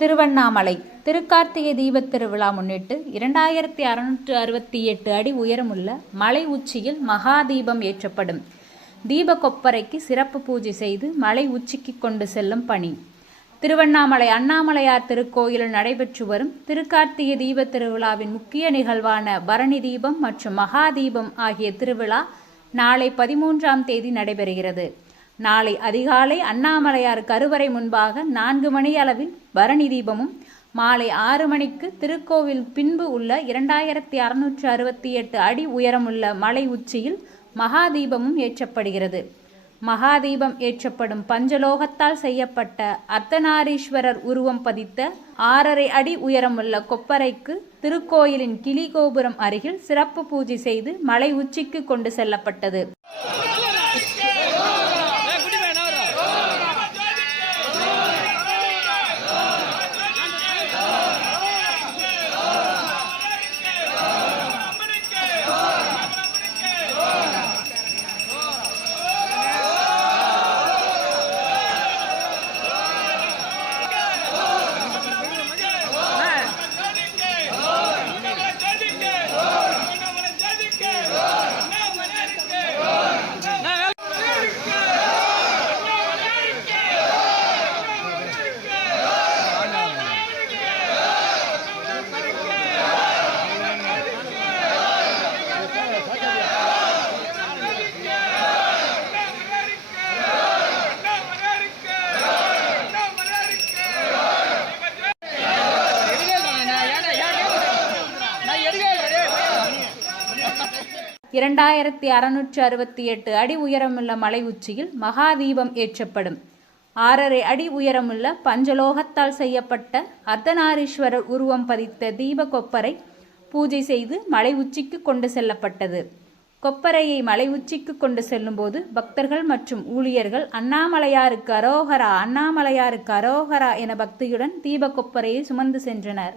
திருவண்ணாமலை திருக்கார்த்திகை தீபத் திருவிழா முன்னிட்டு இரண்டாயிரத்தி அறுநூற்று அறுபத்தி எட்டு அடி உயரமுள்ள மலை உச்சியில் மகா தீபம் ஏற்றப்படும். தீப கொப்பரைக்கு சிறப்பு பூஜை செய்து மலை உச்சிக்கு கொண்டு செல்லும் பணி. திருவண்ணாமலை அண்ணாமலையார் திருக்கோயிலில் நடைபெற்று வரும் திருக்கார்த்திகை தீபத் திருவிழாவின் முக்கிய நிகழ்வான பரணி தீபம் மற்றும் மகா தீபம் ஆகிய திருவிழா நாளை பதிமூன்றாம் தேதி நடைபெறுகிறது. நாளை அதிகாலை அண்ணாமலையார் கருவறை முன்பாக நான்கு மணி அளவில் பரணி தீபமும் மாலை ஆறு மணிக்கு திருக்கோவில் பின்பு உள்ள இரண்டாயிரத்தி அறுநூற்று அறுபத்தி எட்டு அடி உயரமுள்ள மலை உச்சியில் மகாதீபமும் ஏற்றப்படுகிறது. மகாதீபம் ஏற்றப்படும் பஞ்சலோகத்தால் செய்யப்பட்ட அர்த்தநாரீஸ்வரர் உருவம் பதித்த ஆறரை அடி உயரமுள்ள கொப்பரைக்கு திருக்கோயிலின் கிளி கோபுரம் அருகில் சிறப்பு பூஜை செய்து மலை உச்சிக்கு கொண்டு செல்லப்பட்டது. இரண்டாயிரத்தி அறுநூற்று அறுபத்தி எட்டு அடி உயரமுள்ள மலை உச்சியில் மகா தீபம் ஏற்றப்படும். ஆறரை அடி உயரமுள்ள பஞ்சலோகத்தால் செய்யப்பட்ட அர்த்தநாரீஸ்வரர் உருவம் பதித்த தீப கொப்பரை பூஜை செய்து மலை உச்சிக்கு கொண்டு செல்லப்பட்டது. கொப்பரையை மலை உச்சிக்கு கொண்டு செல்லும்போது பக்தர்கள் மற்றும் ஊழியர்கள் அண்ணாமலையாருக்கு அரோகரா அண்ணாமலையாருக்கு அரோகரா என பக்தியுடன் தீப கொப்பரையை சுமந்து சென்றனர்.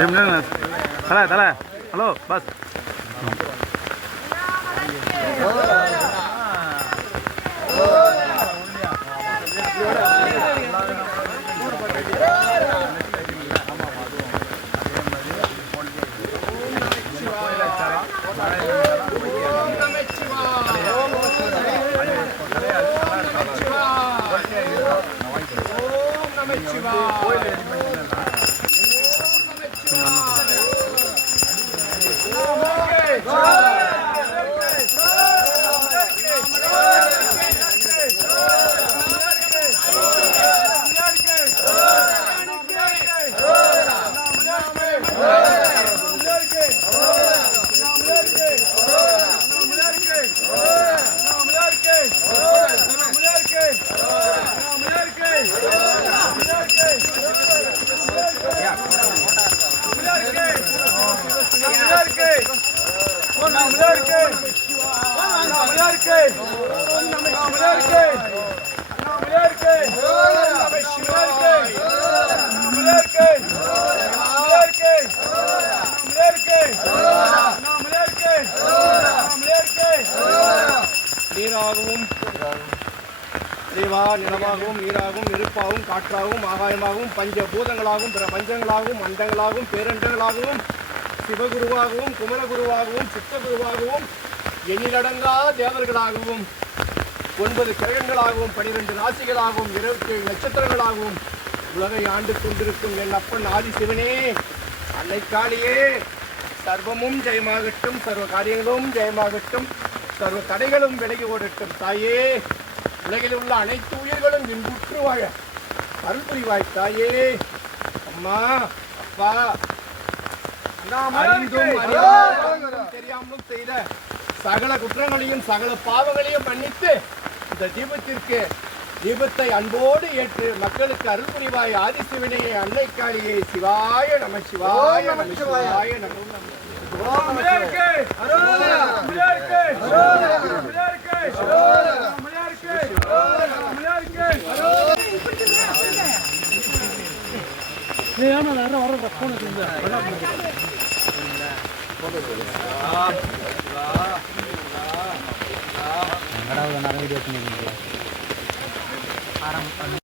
தலை தலை ஹலோ பஸ் நீராகவும் தேவா நிலமாகவும் நீராகவும் நெருப்பாகவும் காற்றாகவும் ஆகாயமாகவும் பஞ்ச பூதங்களாகவும் பிற பஞ்சங்களாகவும் மண்டங்களாகவும் பேரண்டங்களாகவும் சிவகுருவாகவும் குமரகுருவாகவும் சித்தகுருவாகவும் எண்ணிலடங்கா தேவர்களாகவும் ஒன்பது கிரகங்களாகவும் பனிரெண்டு ராசிகளாகவும் இருபத்தி ஏழு நட்சத்திரங்களாகவும் உலகை ஆண்டு கொண்டிருக்கும் என் அப்பன் ஆதி சிவனே சர்வமும் ஜெயமாகட்டும் சர்வ காரியங்களும் ஜெயமாகட்டும் சர்வ தடைகளும் விலகி ஓடட்டும் தாயே. உலகில் உள்ள அனைத்து உயிர்களும் இன்புற்று வாழ அருள் புரிவாய் தாயே. அம்மா அப்பா நாம் அறிந்தும் தெரியாமலும் செய்த சகல குற்றங்களையும் சகல பாவங்களையும் மன்னித்து அந்த தீபத்திற்கு தீபத்தை அன்போடு ஏற்று மக்களுக்கு அருள் புரிவாய் ஆதிசிவனையை அன்னை காளியை சிவாய நம சிவாய நம சிவாய நம. ஏன்னா கடவுளை நிறைய வீடியோ பண்ணியிருந்தீங்களா ஆரம்பம்